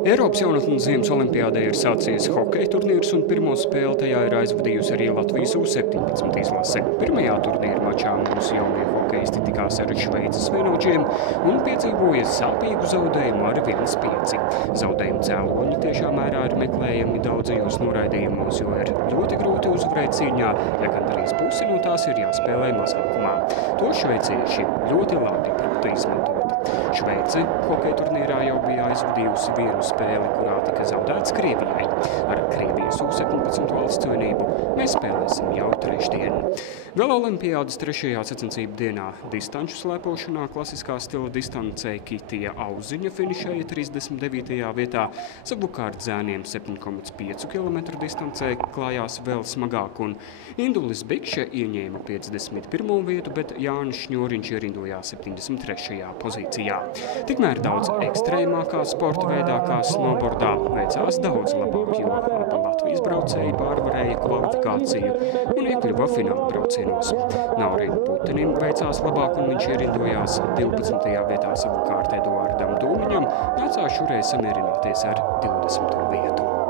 Eiropas jaunatnes ziemas olimpiādē ir sācies hokeja turnīrs un pirmo spēli tajā ir aizvadījusi arī Latvijas U17 izlase. Pirmajā turnīra mačā mūsu jaunie hokeisti tikās ar Šveices vienaudžiem un piedzīvoja sāpīgu zaudējumu ar 1-5. Zaudējumu cēloņi tiešā mērā ir meklējami daudzajos noraidījumos, jo ir ļoti grūti uzvarēt cīņā, ja gandrīz pusi no tās ir jāspēlē mazākumā. To šveicieši ļoti labi prota izmantot. Šveice hokeja turnīrā jau bija aizvadījusi vienu spēli, kurā tika zaudēts Krievijai. Ar Krievijas U17 valstsvienību mēs spēlēsim jau trešdien. Vēl olimpiādas trešajā sacensību dienā distanču slēpošanā klasiskā stila distancē Kitija Auziņa finišēja 39. vietā, savukārt zēniem 7,5 km distancē klājās vēl smagāk un Indulis Bikše ieņēma 51. vietu, bet Jānis Šņoriņš ierindojās 73. pozīcijā. Tikmēr daudz ekstrēmākā sporta veidā kā snowboardā veicās daudz labāk, jo abi Latvijas braucēji pārvarēja kvalifikāciju un iekļuva fināla braucienos. Naurim Putenim veicās labāk un viņš ierindojās 12. vietā, savukārt Eduardam Dūmiņam nācās šoreiz samierināties ar 20. vietu.